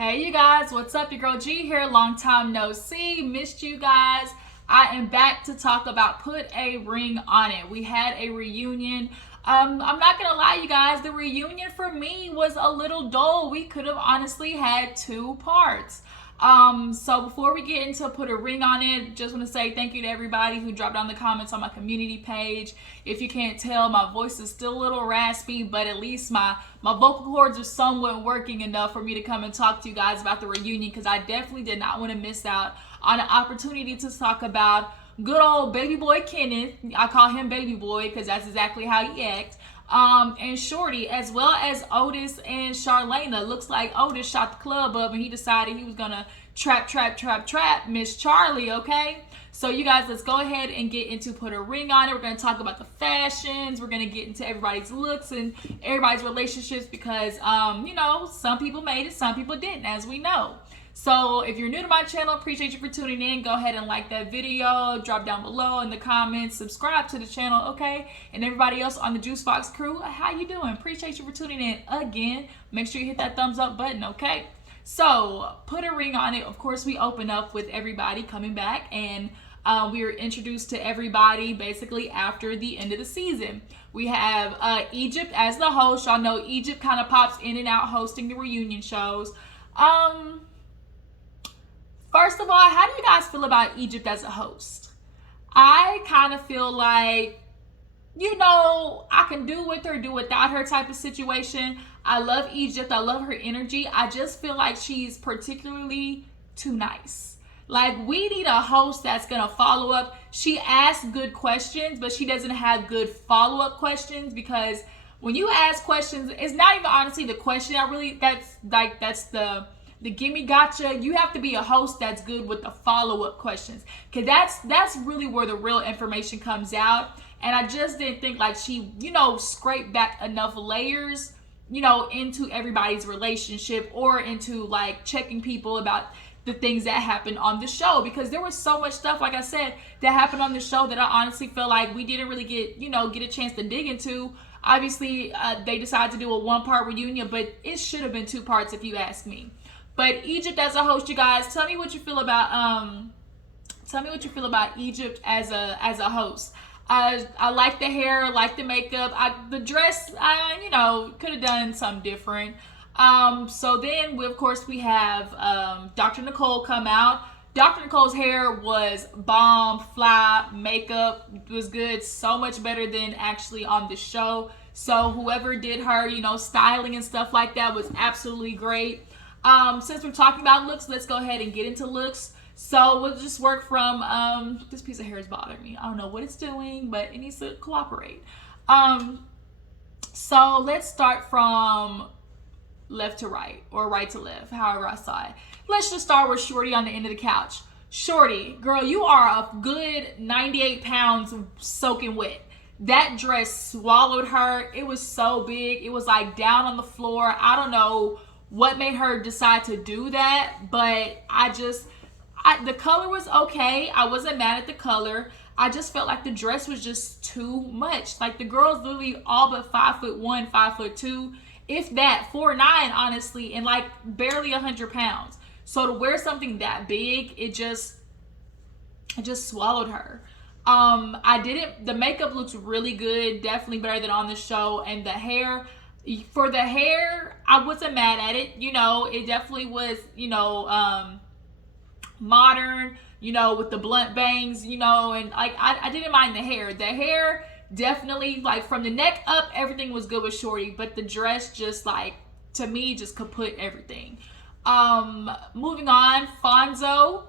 Hey you guys, what's up? Your girl G here. Long time no see. Missed you guys. I am back to talk about Put a Ring on It. We had a reunion. I'm not gonna lie, you guys. The reunion for me was a little dull. We could have honestly had two parts. So before we get into Put a Ring on It, just want to say thank you to everybody who dropped down the comments on my community page. If you can't tell, my voice is still a little raspy, but at least my vocal cords are somewhat working enough for me to come and talk to you guys about the reunion, because I definitely did not want to miss out on an opportunity to talk about good old baby boy Kenneth. I call him baby boy because that's exactly how he acts. And Shorty, as well as Otis and Charlana. Looks like Otis shot the club up and he decided he was gonna trap Miss Charlie, okay? So you guys, let's go ahead and get into Put a Ring on It. We're gonna talk about the fashions. We're gonna get into everybody's looks and everybody's relationships because, you know, some people made it, some people didn't, as we know. So if you're new to my channel, appreciate you for tuning in. Go ahead and like that video, drop down below in the comments, subscribe to the channel, okay? And everybody else on the Juice Box crew, how you doing? Appreciate you for tuning in again. Make sure you hit that thumbs up button, okay? So Put a Ring on It. Of course, we open up with everybody coming back, and we are introduced to everybody basically after the end of the season. We have Egypt as the host. Y'all know Egypt kind of pops in and out hosting the reunion shows. First of all, how do you guys feel about Egypt as a host? I kind of feel like, you know, I can do with her, do without her type of situation. I love Egypt. I love her energy. I just feel like she's particularly too nice. Like, we need a host that's going to follow up. She asks good questions, but she doesn't have good follow-up questions, because when you ask questions, it's not even honestly the question that's the gimme gotcha. You have to be a host that's good with the follow-up questions, because that's really where the real information comes out. And I just didn't think like she, you know, scraped back enough layers, you know, into everybody's relationship or into like checking people about the things that happened on the show, because there was so much stuff, like I said, that happened on the show that I honestly feel like we didn't really get a chance to dig into. Obviously, they decided to do a one-part reunion, but it should have been two parts if you ask me. But Egypt as a host, you guys, tell me what you feel about Egypt as a host. I like the hair, I like the makeup, the dress. You know, could have done something different. So then we have Dr. Nicole come out. Dr. Nicole's hair was bomb, fly, makeup was good, so much better than actually on the show. So whoever did her, you know, styling and stuff like that was absolutely great. Since we're talking about looks, let's go ahead and get into looks. So we'll just work from, this piece of hair is bothering me. I don't know what it's doing, but it needs to cooperate. So let's start from left to right, or right to left, however I saw it. Let's just start with Shorty on the end of the couch. Shorty, girl, you are a good 98 pounds soaking wet. That dress swallowed her. It was so big. It was like down on the floor. I don't know what made her decide to do that, but the color was okay. I wasn't mad at the color. I just felt like the dress was just too much. Like, the girl's literally all but 5'1", 5'2", if that, 4'9", honestly, and like barely 100 pounds. So to wear something that big, it just swallowed her. The makeup looks really good, definitely better than on the show. And the hair, for the hair, I wasn't mad at it. You know, it definitely was, you know, modern, you know, with the blunt bangs, you know, and like I didn't mind the hair. The hair definitely, like, from the neck up, everything was good with Shorty, but the dress just, like, to me, just kaput everything. Moving on, Fonzo.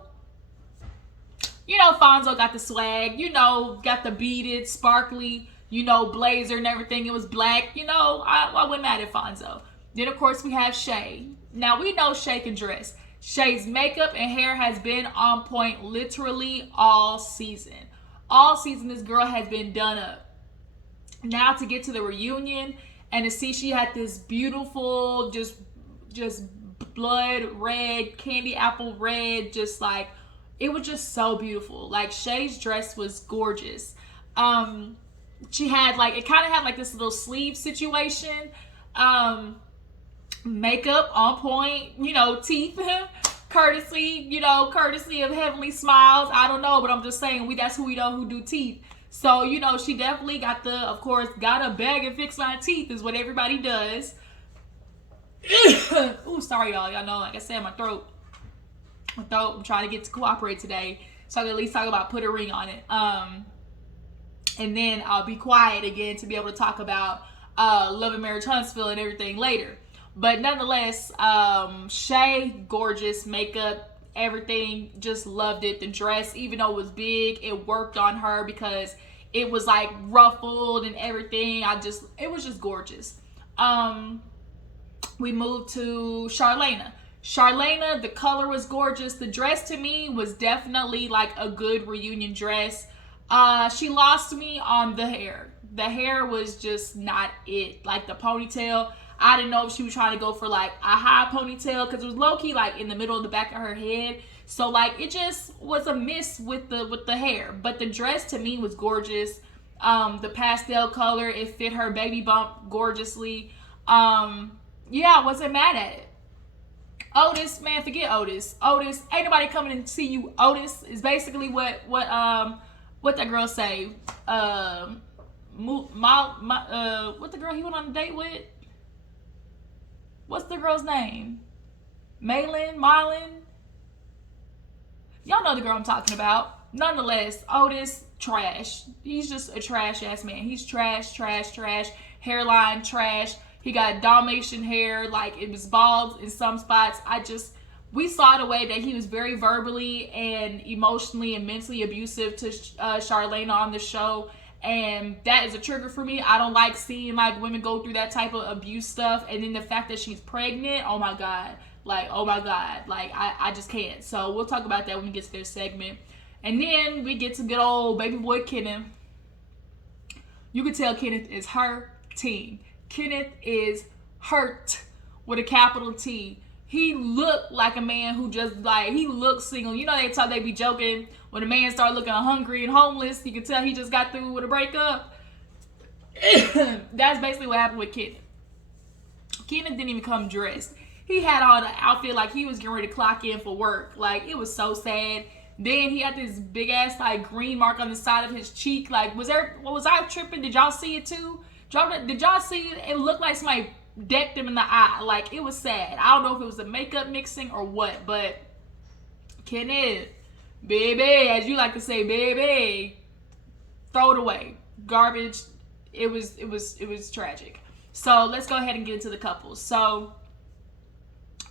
You know, Fonzo got the swag, you know, got the beaded, sparkly, you know, blazer and everything. It was black, you know, I wasn't mad at Fonzo. Then, of course, we have Shay. Now, we know Shay can dress. Shay's makeup and hair has been on point literally all season. All season, this girl has been done up. Now to get to the reunion and to see she had this beautiful, just blood red, candy apple red, just like, it was just so beautiful. Like, Shay's dress was gorgeous. She had like, it kind of had like this little sleeve situation. makeup on point, you know, teeth, courtesy, you know, courtesy of Heavenly Smiles. I don't know, but I'm just saying, that's who we know who do teeth. So, you know, she definitely got of course, got a bag and fix my teeth is what everybody does. Ooh, sorry, y'all. Y'all know, like I said, my throat, I'm trying to get to cooperate today. So I can at least talk about put a ring on it. And then I'll be quiet again to be able to talk about Love and Marriage Huntsville and everything later. But nonetheless, Shay, gorgeous makeup, everything, just loved it. The dress, even though it was big, it worked on her because it was like ruffled and everything. It was just gorgeous. We moved to Charlana. Charlana, the color was gorgeous. The dress to me was definitely like a good reunion dress. She lost me on the hair. The hair was just not it. Like the ponytail, I didn't know if she was trying to go for like a high ponytail because it was low-key like in the middle of the back of her head. So like it just was a miss with the hair. But the dress to me was gorgeous. The pastel color, it fit her baby bump gorgeously. Yeah, I wasn't mad at it. Otis, man, forget Otis. Otis, ain't nobody coming to see you. Otis is basically what that girl say. What the girl he went on a date with? What's the girl's name? Marlon? Y'all know the girl I'm talking about. Nonetheless, Otis, trash. He's just a trash ass man. He's trash. Hairline, trash. He got Dalmatian hair, like it was bald in some spots. We saw the way that he was very verbally and emotionally and mentally abusive to Charlana on the show. And that is a trigger for me. I don't like seeing like women go through that type of abuse stuff. And then the fact that she's pregnant, oh my God. Like, I just can't. So we'll talk about that when we get to their segment. And then we get to good old baby boy Kenneth. You can tell Kenneth is hurting. Kenneth is hurt with a capital T. He looked like a man who just like, he looked single. You know, they be joking when a man start looking hungry and homeless, you can tell he just got through with a breakup. That's basically what happened with Kenneth. Kenneth didn't even come dressed. He had on an outfit like he was getting ready to clock in for work. Like, it was so sad. Then he had this big ass like green mark on the side of his cheek. Like, was I tripping? Did y'all see it too? Did y'all see it? It looked like somebody decked him in the eye. Like, it was sad. I don't know if it was the makeup mixing or what, but Kenneth, baby, as you like to say, baby, throw it away. Garbage. It was tragic. So let's go ahead and get into the couples. So,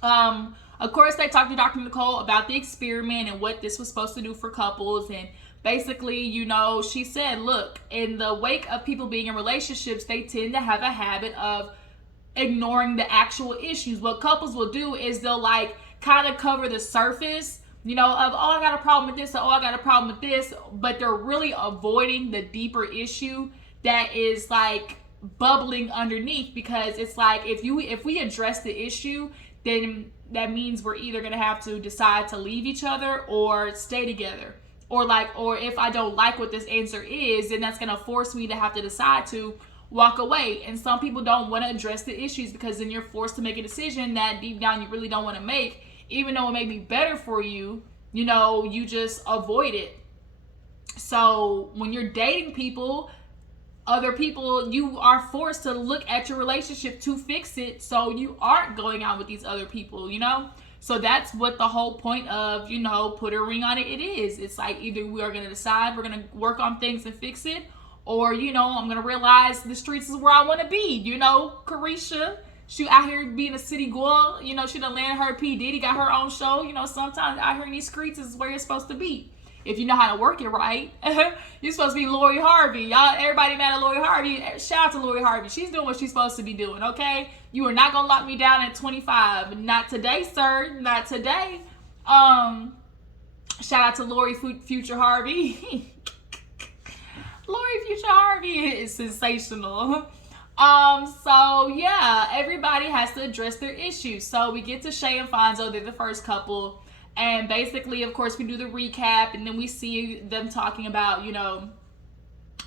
of course, they talked to Dr. Nicole about the experiment and what this was supposed to do for couples. And basically, you know, she said, look, in the wake of people being in relationships, they tend to have a habit of ignoring the actual issues. What couples will do is they'll like kind of cover the surface, you know, of, oh, I got a problem with this, or, oh, I got a problem with this, but they're really avoiding the deeper issue that is like bubbling underneath. Because it's like, if we address the issue, then that means we're either going to have to decide to leave each other or stay together. Or if I don't like what this answer is, then that's going to force me to have to decide to walk away. And some people don't want to address the issues because then you're forced to make a decision that deep down you really don't want to make. Even though it may be better for you, you know, you just avoid it. So when you're dating people, other people, you are forced to look at your relationship to fix it, so you aren't going out with these other people, you know? So that's what the whole point of, you know, put a ring on it, it is. It's like either we are going to decide we're going to work on things and fix it, or, you know, I'm going to realize the streets is where I want to be. You know, Carisha, she out here being a city girl, you know, she done landed her P. Diddy, got her own show. You know, sometimes out here in these streets is where you're supposed to be. If you know how to work it right. You're supposed to be Lori Harvey. Y'all, everybody mad at Lori Harvey. Shout out to Lori Harvey. She's doing what she's supposed to be doing, okay? You are not going to lock me down at 25. Not today, sir. Not today. Shout out to Lori Future Harvey. Lori Future Harvey is sensational. So yeah, everybody has to address their issues. So we get to Shay and Fonzo. They're the first couple. And basically, of course, we do the recap, and then we see them talking about, you know,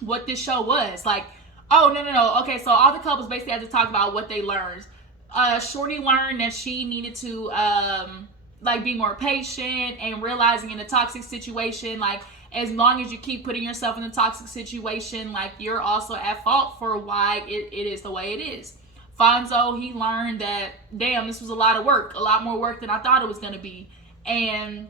what this show was. Like, oh, no. Okay, so all the couples basically had to talk about what they learned. Shorty learned that she needed to like be more patient, and realizing in a toxic situation, like as long as you keep putting yourself in a toxic situation, like you're also at fault for why it is the way it is. Fonzo, he learned that, damn, this was a lot of work, a lot more work than I thought it was going to be. And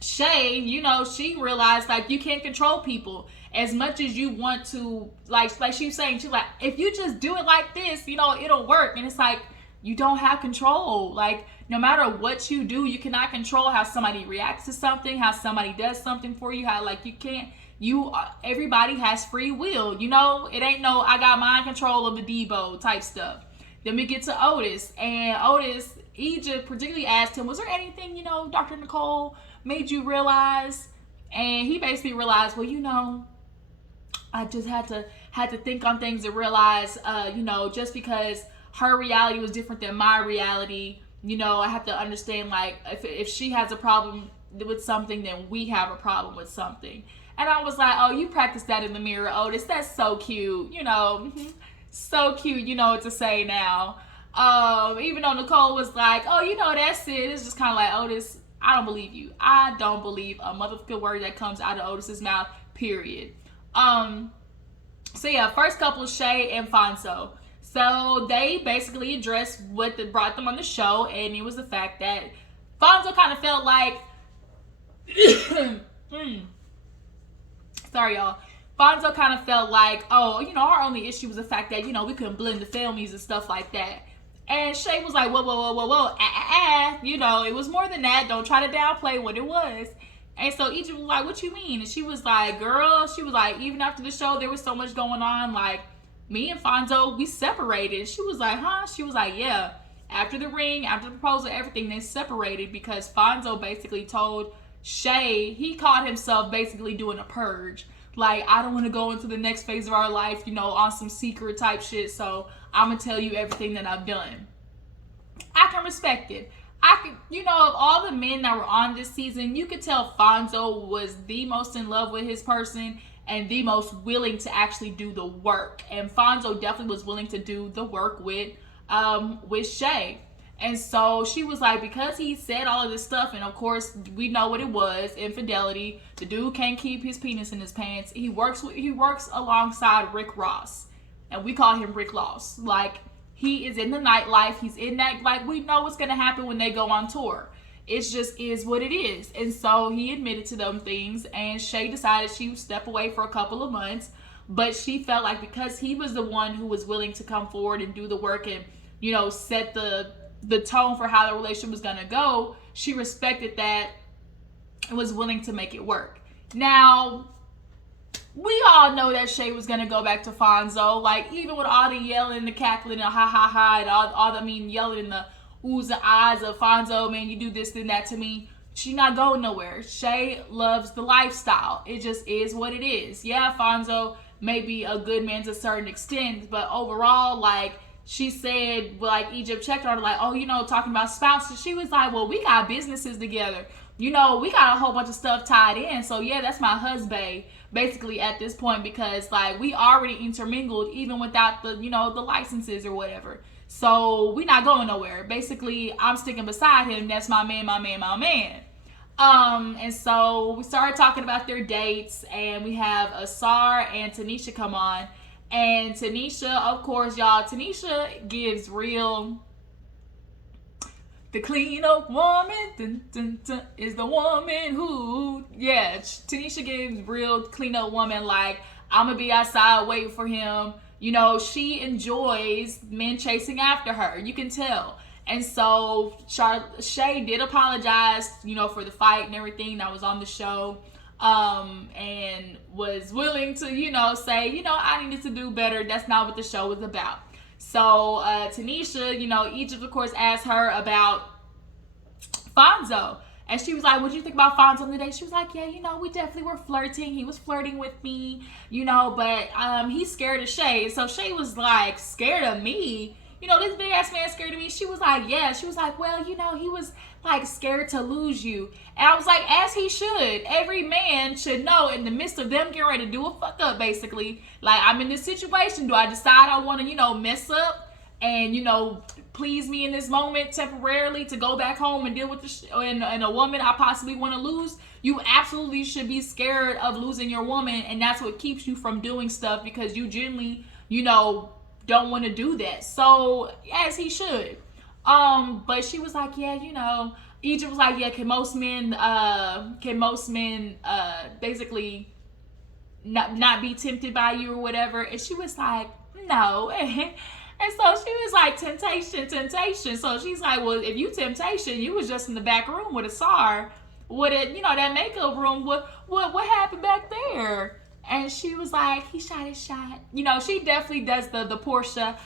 Shay, you know, she realized like you can't control people as much as you want to. Like she was saying, she's like, if you just do it like this, you know, it'll work. And it's like, you don't have control. Like, no matter what you do, you cannot control how somebody reacts to something, how somebody does something for you, how like you can't. Everybody has free will, you know. It ain't no I got mind control of the Debo type stuff. Then we get to Otis, and Otis, Egypt particularly asked him, was there anything, you know, Dr. Nicole, made you realize? And he basically realized, well, you know, I just had to think on things and realize, you know, just because her reality was different than my reality, you know, I have to understand, like, if she has a problem with something, then we have a problem with something. And I was like, oh, you practice that in the mirror, Otis. That's so cute, you know. So cute, you know what to say now. Even though Nicole was like, oh, you know, that's it. It's just kind of like, Otis, I don't believe you. I don't believe a motherfucking word that comes out of Otis's mouth, period. So yeah, first couple is Shay and Fonzo. So they basically addressed what brought them on the show, and it was the fact that Fonzo kind of felt like sorry, y'all. Fonzo kind of felt like, oh, you know, our only issue was the fact that, you know, we couldn't blend the families and stuff like that. And Shay was like, whoa. You know, it was more than that. Don't try to downplay what it was. And so Egypt was like, what you mean? And she was like, girl, she was like, even after the show, there was so much going on. Like, me and Fonzo, we separated. She was like, huh? She was like, yeah. After the ring, after the proposal, everything, they separated because Fonzo basically told Shay, he caught himself basically doing a purge. Like, I don't want to go into the next phase of our life, you know, on some secret type shit. So I'm going to tell you everything that I've done. I can respect it. I could, you know, of all the men that were on this season, you could tell Fonzo was the most in love with his person and the most willing to actually do the work. And Fonzo definitely was willing to do the work with Shay. And so she was like, because he said all of this stuff, and of course we know what it was, infidelity. The dude can't keep his penis in his pants. He works alongside Rick Ross, and we call him Rick Ross. Like, he is in the nightlife. He's in that, like, we know what's gonna happen when they go on tour. It just is what it is. And so he admitted to them things, and Shay decided she would step away for a couple of months, but she felt like because he was the one who was willing to come forward and do the work and, you know, set the tone for how the relationship was going to go, she respected that and was willing to make it work. Now, we all know that Shay was going to go back to Fonzo. Like, even with all the yelling and the cackling and ha ha ha and all the yelling and the oohs and ahs of Fonzo, man, you do this and that to me. She's not going nowhere. Shay loves the lifestyle. It just is what it is. Yeah, Fonzo may be a good man to a certain extent, but overall, like, she said, like, Egypt checked on her, like, oh, you know, talking about spouses. She was like, well, we got businesses together. You know, we got a whole bunch of stuff tied in. So, yeah, that's my husband, basically, at this point, because, like, we already intermingled, even without the, you know, the licenses or whatever. So, we not going nowhere. Basically, I'm sticking beside him. That's my man. And so, we started talking about their dates, and we have Asar and Tanisha come on. And Tanisha, of course, y'all, Tanisha gives real, the clean up woman, dun, dun, dun, is the woman who, yeah, Tanisha gives real clean up woman, like, I'm gonna be outside waiting for him. You know, she enjoys men chasing after her. You can tell. And so Shay did apologize, you know, for the fight and everything that was on the show. And was willing to, you know, say, you know, I needed to do better. That's not what the show was about. So, Tanisha, you know, Egypt, of course, asked her about Fonzo. And she was like, what do you think about Fonzo today? She was like, yeah, you know, we definitely were flirting. He was flirting with me, you know, but he's scared of Shay. So Shay was like, scared of me? You know, this big ass man scared of me? She was like, yeah. She was like, well, you know, he was like scared to lose you. And I was like, as he should. Every man should know in the midst of them getting ready to do a fuck up, basically. Like, I'm in this situation. Do I decide I want to, you know, mess up and please me in this moment temporarily to go back home and deal with and a woman I possibly want to lose, you absolutely should be scared of losing your woman, and that's what keeps you from doing stuff, because you genuinely don't want to do that. So as he should. But she was like, yeah, Egypt was like, yeah, can most men basically not be tempted by you or whatever? And she was like, no. And so she was like, temptation. So she's like, well, if you temptation, you was just in the back room with Asar, with it, that makeup room. What happened back there? And she was like, he shot his shot. She definitely does the Portia,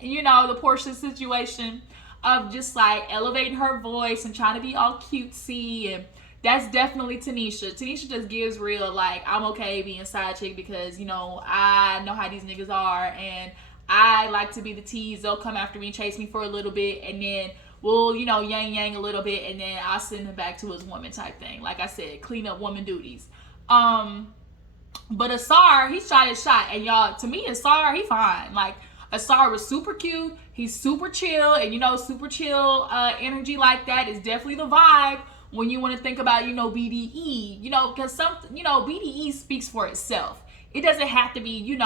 the Portia situation of just like elevating her voice and trying to be all cutesy, and that's definitely Tanisha. Tanisha just gives real, like, I'm okay being side chick because, I know how these niggas are, and I like to be the tease. They'll come after me and chase me for a little bit, and then we'll, yang a little bit, and then I'll send him back to his woman type thing. Like I said, clean up woman duties. But Asar, he shot his shot, and y'all, to me, Asar, he fine. Like, Asar was super cute. He's super chill, and super chill energy like that is definitely the vibe when you want to think about, BDE, because BDE speaks for itself. It doesn't have to be,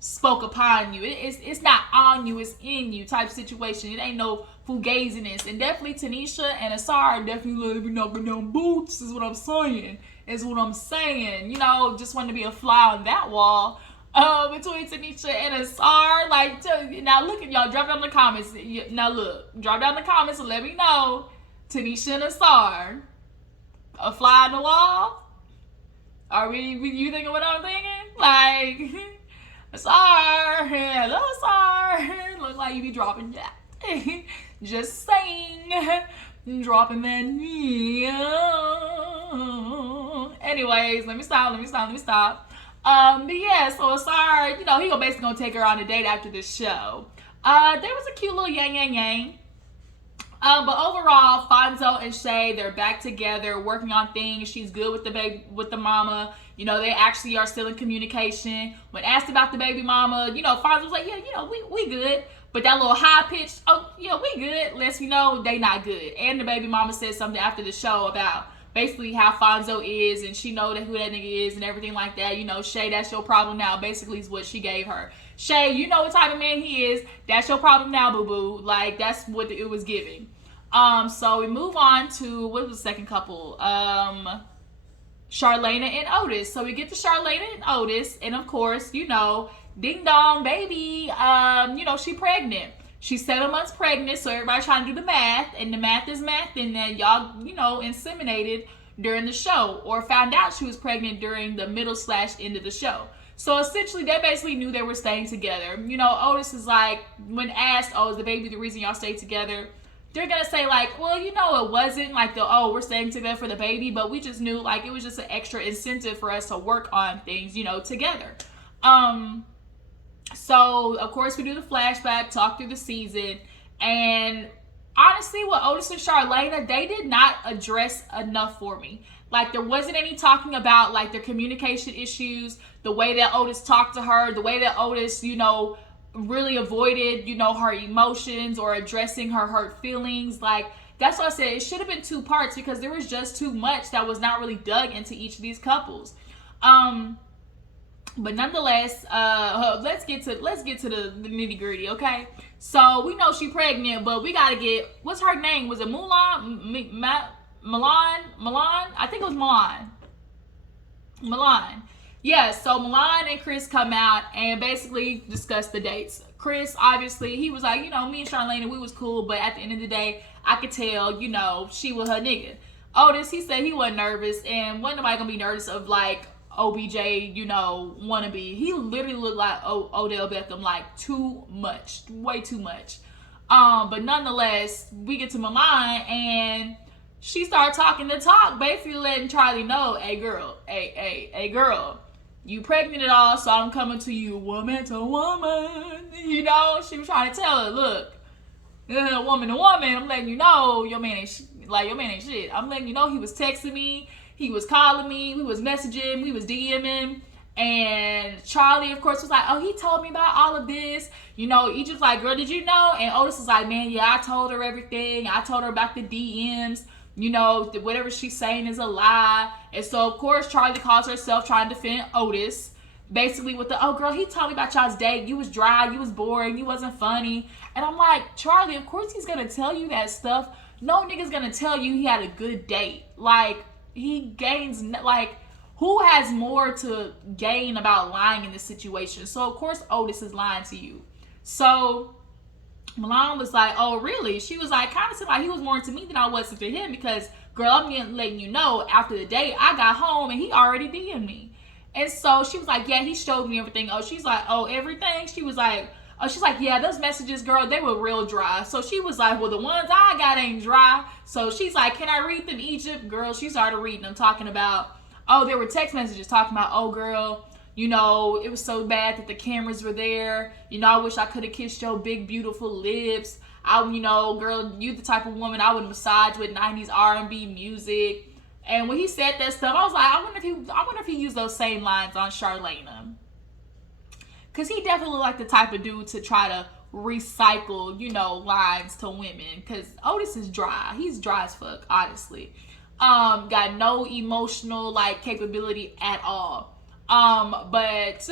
spoke upon you. It's not on you, it's in you type situation. It ain't no fugaziness. And definitely Tanisha and Asar definitely let me knocking down boots, is what I'm saying. Just want to be a fly on that wall. Between Tanisha and Asar, like, now look at y'all, drop down in the comments. Now look, drop down in the comments and let me know, Tanisha and Asar, a fly on the wall? Are you thinking what I'm thinking? Like, Asar, hello Asar, look like you be dropping that. Just saying, dropping that. Anyways, let me stop. But yeah, so Asar, he basically gonna take her on a date after this show. There was a cute little yang. But overall, Fonzo and Shay, they're back together, working on things. She's good with the baby, with the mama. They actually are still in communication. When asked about the baby mama, Fonzo was like, yeah, we good. But that little high pitch, oh, yeah, we good, lets me know they not good. And the baby mama said something after the show about basically how Fonzo is, and she know who that nigga is and everything like that. Shay, that's your problem now, basically is what she gave her. Shay, you know what type of man he is. That's your problem now, boo-boo. Like, that's what it was giving. So we move on to, what was the second couple? Charlana and Otis. So we get to Charlana and Otis, and of course, ding dong, baby. She pregnant. She's 7 months pregnant, so everybody trying to do the math, and the math is math, and then y'all, inseminated during the show, or found out she was pregnant during the middle/end of the show. So essentially, they basically knew they were staying together. Otis is like, when asked, oh, is the baby the reason y'all stayed together? They're gonna say like, well, it wasn't like we're staying together for the baby, but we just knew like it was just an extra incentive for us to work on things, together. So of course we do the flashback, talk through the season, and honestly, with Otis and Charlana, they did not address enough for me. Like, there wasn't any talking about like their communication issues, the way that Otis talked to her, the way that Otis, really avoided, her emotions or addressing her hurt feelings. Like, that's why I said it should have been 2 parts, because there was just too much that was not really dug into each of these couples. But nonetheless, let's get to the nitty gritty, okay? So we know she's pregnant, but we gotta get, what's her name? Was it Mulan? Milan? I think it was Milan. Yeah, so Milan and Chris come out and basically discuss the dates. Chris, obviously, he was like, me and Charlana, we was cool, but at the end of the day, I could tell, she was her nigga. Otis, he said he wasn't nervous, and wasn't nobody gonna be nervous of like OBJ, wannabe. He literally looked like Odell Beckham, like too much, way too much. But nonetheless, we get to Milan, and she started talking the talk, basically letting Charlie know, hey girl, you pregnant at all, so I'm coming to you woman to woman. She was trying to tell her, look, woman to woman, I'm letting you know your man ain't shit. I'm letting you know he was texting me, he was calling me, we was messaging, we was DMing, And Charlie, of course, was like, oh, he told me about all of this. You know, Egypt's like, girl, did you know? And Otis was like, man, yeah, I told her everything. I told her about the DMs. You know, whatever she's saying is a lie. And so, of course, Charlie calls herself trying to defend Otis. Basically with the, oh, girl, he told me about y'all's date. You was dry. You was boring. You wasn't funny. And I'm like, Charlie, of course he's going to tell you that stuff. No nigga's going to tell you he had a good date. Like, he gains, like, who has more to gain about lying in this situation? So, of course, Otis is lying to you. So, Milan was like, oh, really? She was like, kind of seemed like he was more into me than I was into him because, girl, I'm letting you know, after the date, I got home and he already DM'd me. And so she was like, yeah, he showed me everything. Oh, she's like, oh, everything? She was like, oh, she's like, yeah, those messages, girl, they were real dry. So she was like, well, the ones I got ain't dry. So she's like, can I read them, Egypt? Girl, she started reading them, talking about, oh, there were text messages talking about, oh, girl, you know, it was so bad that the cameras were there. You know, I wish I could have kissed your big, beautiful lips. You know, girl, you the type of woman I would massage with 90s R&B music. And when he said that stuff, I was like, I wonder if he used those same lines on Charlana. Because he definitely looked like the type of dude to try to recycle, you know, lines to women. Because Otis is dry. He's dry as fuck, honestly. Got no emotional, like, capability at all. But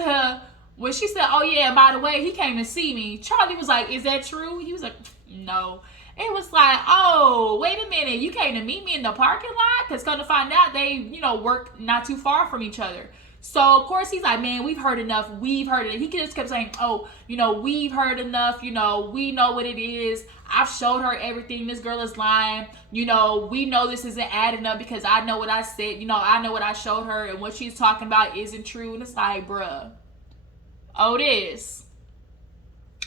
when she said, oh yeah, by the way, he came to see me, Charlie was like, is that true? He was like, no. It was like, oh, wait a minute, you came to meet me in the parking lot? Because come to find out, they, you know, work not too far from each other. So, of course, he's like, man, we've heard enough. We've heard it. He just kept saying, oh, you know, we've heard enough. You know, we know what it is. I've showed her everything. This girl is lying. You know, we know this isn't adding up because I know what I said. You know, I know what I showed her, and what she's talking about isn't true. And it's like, bruh, Otis,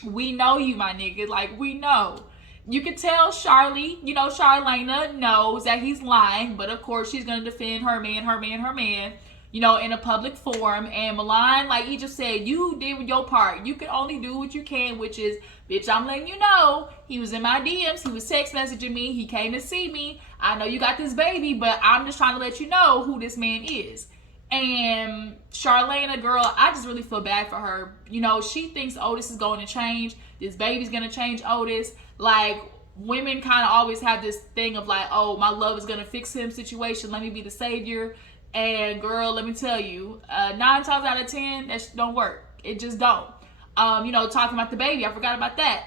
we know you, my nigga. Like, we know. You can tell Charlie, you know, Charlana knows that he's lying, but of course she's going to defend her man, you know, in a public forum. And Milan, like he just said, you did your part. You can only do what you can, which is, bitch, I'm letting you know. He was in my DMs. He was text messaging me. He came to see me. I know you got this baby, but I'm just trying to let you know who this man is. And Charlana, girl, I just really feel bad for her. You know, she thinks Otis is going to change. This baby's going to change Otis. Like, women kind of always have this thing of like, oh, my love is going to fix him situation. Let me be the savior. And girl, let me tell you, 9 times out of 10, that don't work. It just don't. You know, talking about the baby, I forgot about that.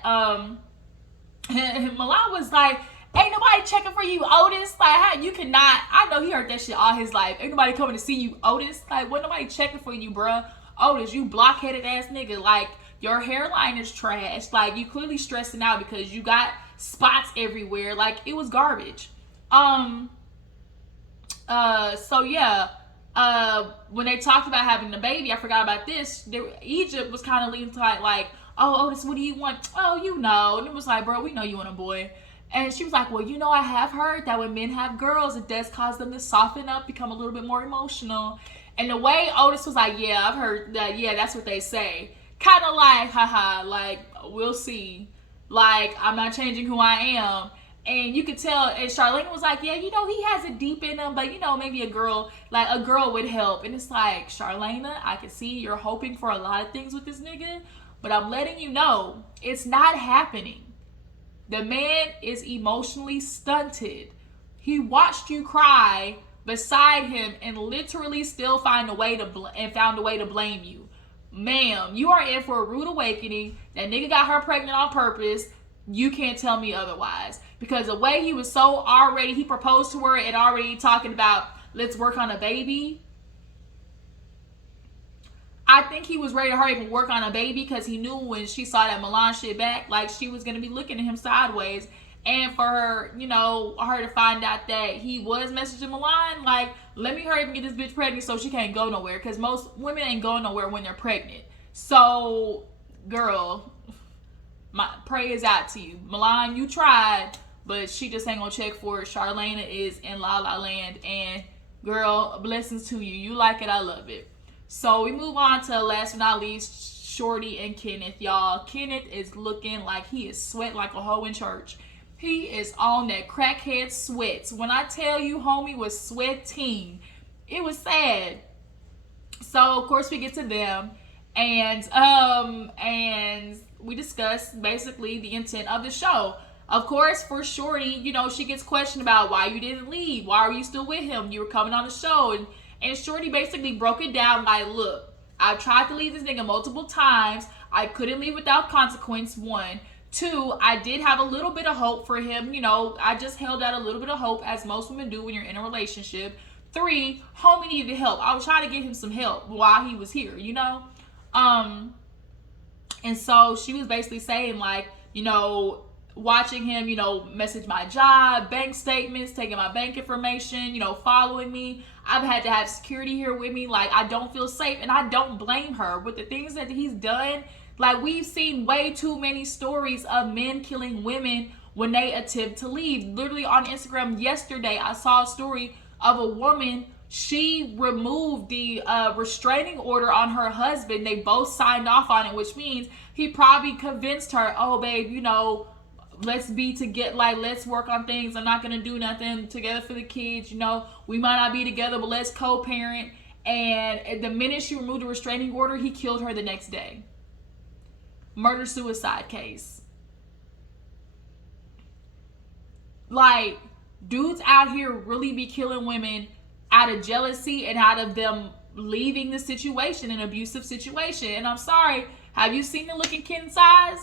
Milan was like, ain't nobody checking for you, Otis. Like, how you cannot, I know he heard that shit all his life. Ain't nobody coming to see you, Otis. Like, what nobody checking for you, bruh? Otis, you blockheaded ass nigga. Like, your hairline is trash. Like, you clearly stressing out because you got spots everywhere. Like, it was garbage. So yeah, when they talked about having the baby, I forgot about this. Egypt was kind of leaning tight, like, oh, Otis, what do you want? Oh, you know. And it was like, bro, we know you want a boy. And she was like, well, you know, I have heard that when men have girls, it does cause them to soften up, become a little bit more emotional. And the way Otis was like, yeah, I've heard that. Yeah, that's what they say. Kind of like, haha, like, we'll see. Like, I'm not changing who I am. And you could tell, and Charlana was like, yeah, you know, he has it deep in him, but, you know, maybe a girl would help. And it's like, Charlana, I can see you're hoping for a lot of things with this nigga, but I'm letting you know, it's not happening. The man is emotionally stunted. He watched you cry beside him and literally still found a way to blame you. Ma'am, you are in for a rude awakening. That nigga got her pregnant on purpose. You can't tell me otherwise. Because the way he was so already, he proposed to her and already talking about, let's work on a baby. I think he was ready to hurry up and work on a baby because he knew when she saw that Milan shit back, like, she was going to be looking at him sideways. And for her, you know, her to find out that he was messaging Milan, like, let me hurry up and get this bitch pregnant so she can't go nowhere. Because most women ain't going nowhere when they're pregnant. So, girl, my prayers out to you. Milan, you tried, but she just ain't gonna check for it. Charlana is in La La Land. And, girl, blessings to you. You like it, I love it. So, we move on to, last but not least, Shorty and Kenneth, y'all. Kenneth is looking like he is sweating like a hoe in church. He is on that crackhead sweats. When I tell you homie was sweating, it was sad. So of course we get to them, and we discuss basically the intent of the show. Of course, for Shorty, she gets questioned about why you didn't leave. Why are you still with him? You were coming on the show, and Shorty basically broke it down like, look, I've tried to leave this nigga multiple times. I couldn't leave without consequence. One. Two, I did have a little bit of hope for him. I just held out a little bit of hope, as most women do when you're in a relationship. Three, homie needed help. I was trying to get him some help while he was here, And so she was basically saying, like, watching him, message my job, bank statements, taking my bank information, following me. I've had to have security here with me. Like, I don't feel safe, and I don't blame her. With the things that he's done, like, we've seen way too many stories of men killing women when they attempt to leave. Literally on Instagram yesterday, I saw a story of a woman. She removed the restraining order on her husband. They both signed off on it, which means he probably convinced her, oh, babe, let's be together, like, let's work on things. I'm not going to do nothing together for the kids. We might not be together, but let's co-parent. And the minute she removed the restraining order, he killed her the next day. Murder-suicide case. Like, dudes out here really be killing women out of jealousy and out of them leaving the situation, an abusive situation. And I'm sorry, have you seen the look in Kenneth's eyes?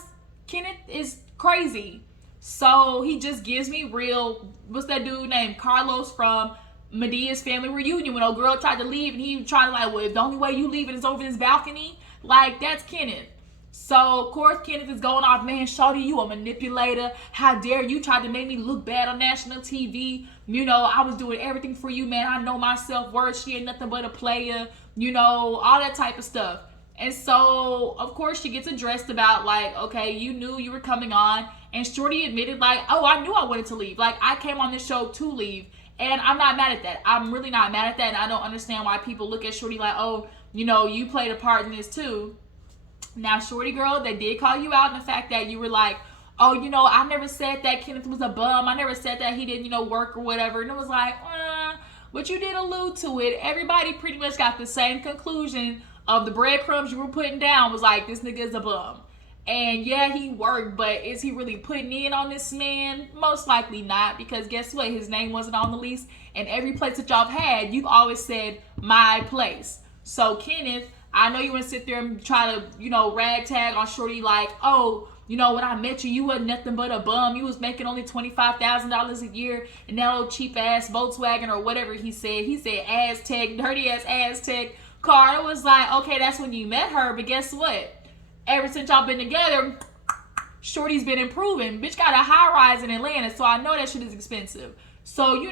Kenneth is crazy. So he just gives me real, what's that dude named Carlos from Medea's family reunion, when old girl tried to leave and he tried to, like, well, if the only way you leaving is over this balcony, like, that's Kenneth. So, of course, Kenneth is going off, man, shawty, you a manipulator. How dare you try to make me look bad on national TV. I was doing everything for you, man. I know my self-worth. She ain't nothing but a player. All that type of stuff. And so, of course, she gets addressed about, like, okay, you knew you were coming on. And Shorty admitted, like, oh, I knew I wanted to leave. Like, I came on this show to leave. And I'm not mad at that. I'm really not mad at that. And I don't understand why people look at Shorty like, oh, you played a part in this too. Now, Shorty girl, they did call you out in the fact that you were like, oh, I never said that Kenneth was a bum. I never said that he didn't, work or whatever. And it was like, but you did allude to it. Everybody pretty much got the same conclusion of the breadcrumbs you were putting down was like, this nigga is a bum. And yeah, he worked, but is he really putting in on this man? Most likely not, because guess what? His name wasn't on the lease. And every place that y'all have had, you've always said, my place. So, Kenneth, I know you want to sit there and try to, ragtag on Shorty like, oh, when I met you, you wasn't nothing but a bum. You was making only $25,000 a year in that old cheap-ass Volkswagen or whatever he said. He said Aztec, dirty-ass Aztec car. It was like, okay, that's when you met her, but guess what? Ever since y'all been together, Shorty's been improving. Bitch got a high-rise in Atlanta, so I know that shit is expensive. So,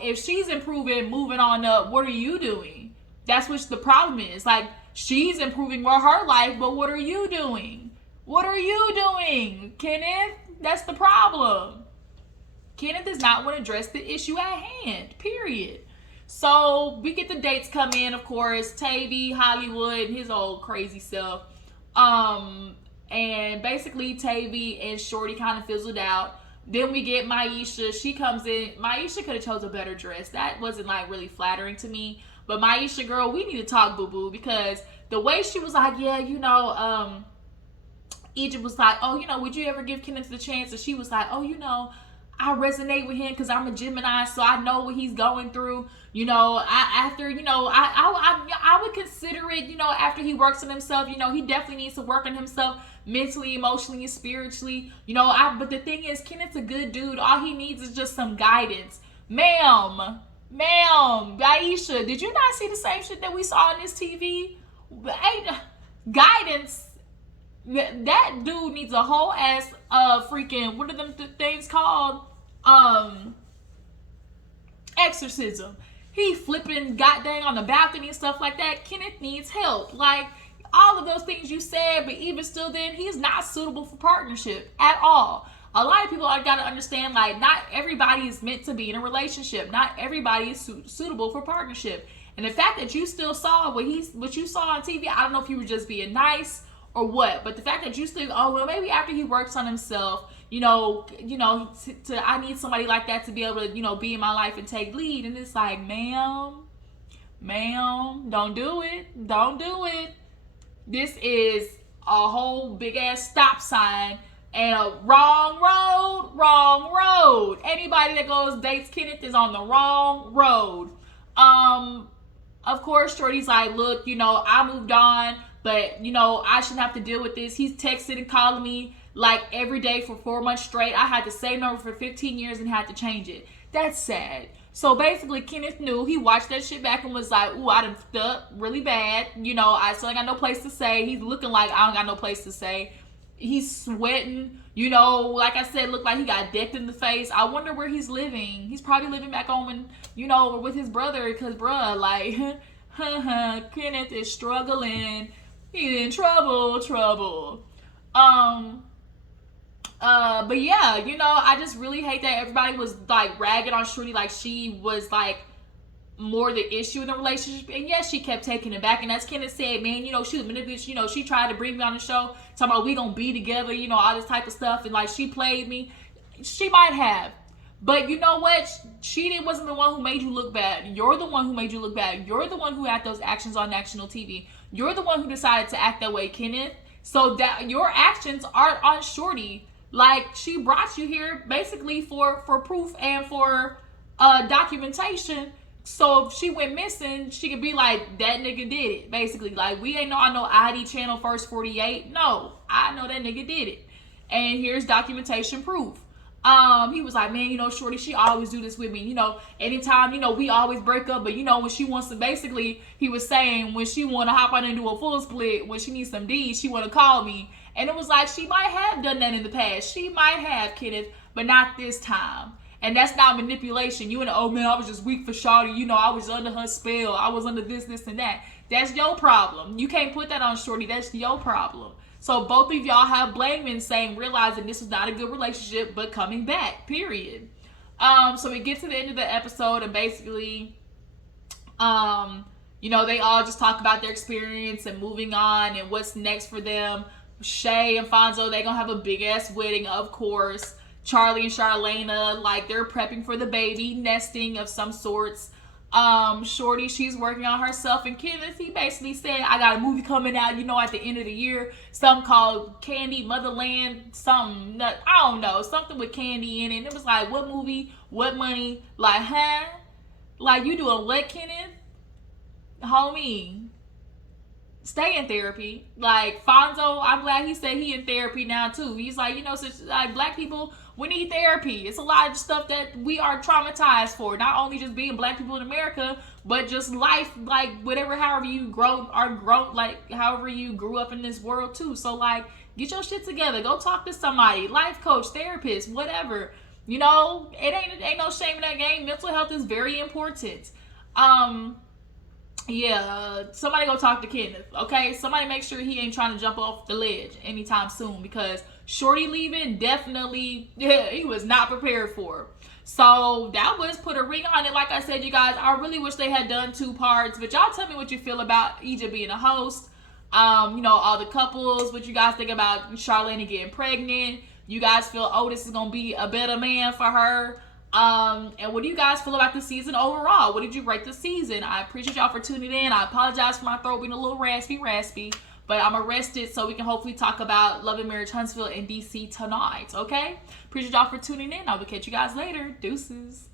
if she's improving, moving on up, what are you doing? That's what the problem is. Like, she's improving more her life, but what are you doing? What are you doing, Kenneth? That's the problem. Kenneth does not want to address the issue at hand, period. So we get the dates come in, of course, Tavy, Hollywood, his old crazy self. And basically Tavy and Shorty kind of fizzled out. Then we get Maisha. She comes in. Maisha could have chose a better dress. That wasn't like really flattering to me. But Maisha, girl, we need to talk, boo-boo, because the way she was like, yeah, Egypt was like, oh, would you ever give Kenneth the chance? And she was like, oh, I resonate with him because I'm a Gemini, so I know what he's going through. I would consider it, after he works on himself, he definitely needs to work on himself mentally, emotionally, and spiritually. But the thing is, Kenneth's a good dude. All he needs is just some guidance. Ma'am, Aisha, did you not see the same shit that we saw on this TV? Guidance. That dude needs a whole ass freaking, what are them things called? Exorcism. He flipping goddamn on the balcony and stuff like that. Kenneth needs help. Like, all of those things you said, but even still then, he's not suitable for partnership at all. A lot of people are got to understand, like, not everybody is meant to be in a relationship. Not everybody is suitable for partnership. And the fact that you still saw what you saw on TV, I don't know if you were just being nice or what, but the fact that you still, oh, well, maybe after he works on himself, I need somebody like that to be able to, be in my life and take lead. And it's like, ma'am, Ma'am, don't do it. Don't do it. This is a whole big ass stop sign and a wrong road, wrong road. Anybody that goes dates Kenneth is on the wrong road. Of course, Shorty's like, look, I moved on, but I shouldn't have to deal with this. He's texting and calling me like every day for 4 months straight. I had the same number for 15 years and had to change it. That's sad. So basically, Kenneth knew. He watched that shit back and was like, ooh, I done fucked up really bad. I still ain't got no place to say. He's looking like I don't got no place to say. He's sweating. Like I said, looked like he got decked in the face. I wonder where he's living. He's probably living back home and, with his brother because, bruh, like, Kenneth is struggling. He's in trouble. But yeah, I just really hate that everybody was like ragging on Shorty like she was like more the issue in the relationship. And yes, she kept taking it back. And as Kenneth said, man, she was manipulative. She tried to bring me on the show, talking about we gonna be together, all this type of stuff. And like she played me. She might have. But you know what? She wasn't the one who made you look bad. You're the one who made you look bad. You're the one who had those actions on national TV. You're the one who decided to act that way, Kenneth. So that your actions aren't on Shorty. Like, she brought you here basically for proof and for documentation. So if she went missing, she could be like, that nigga did it. Basically, like, we ain't on no ID channel first 48. No, I know that nigga did it. And here's documentation proof. He was like, man, Shorty, she always do this with me. Anytime, we always break up. But, when she wants to, basically, he was saying when she want to hop on and do a full split, when she needs some D's, she want to call me. And it was like, she might have done that in the past. She might have, Kenneth, but not this time. And that's not manipulation. You and oh man, I was just weak for Shorty. I was under her spell. I was under this, and that. That's your problem. You can't put that on Shorty. That's your problem. So both of y'all have blame in saying, realizing this was not a good relationship, but coming back, period. So we get to the end of the episode and basically, they all just talk about their experience and moving on and what's next for them. Shay and Fonzo, they gonna have a big ass wedding, of course. Charlie and Charlana, like, they're prepping for the baby, nesting of some sorts. Shorty, she's working on herself, and Kenneth, he basically said, I got a movie coming out, at the end of the year, something called Candy Motherland, something, I don't know, something with candy in it. And it was like, what movie, what money, like, huh? Like, you doing what, Kenneth? Homie, stay in therapy. Like, Fonzo, I'm glad he said he in therapy now too. He's like, since like black people, we need therapy. It's a lot of stuff that we are traumatized for. Not only just being black people in America, but just life, like however you like however you grew up in this world too. So like, get your shit together. Go talk to somebody, life coach, therapist, whatever. It ain't no shame in that game. Mental health is very important. Yeah, somebody go talk to Kenneth, okay? Somebody make sure he ain't trying to jump off the ledge anytime soon, because Shorty leaving, definitely, he was not prepared for. So that was put a ring on it. Like I said, you guys, I really wish they had done 2 parts, but y'all tell me what you feel about Egypt being a host. All the couples, what you guys think about Charlana getting pregnant. You guys feel Otis is going to be a better man for her. And what do you guys feel about the season overall? What did you rate the season? I appreciate y'all for tuning in. I apologize for my throat being a little raspy, but I'm arrested so we can hopefully talk about Love and Marriage Huntsville and DC tonight, okay? Appreciate y'all for tuning in. I will catch you guys later. Deuces.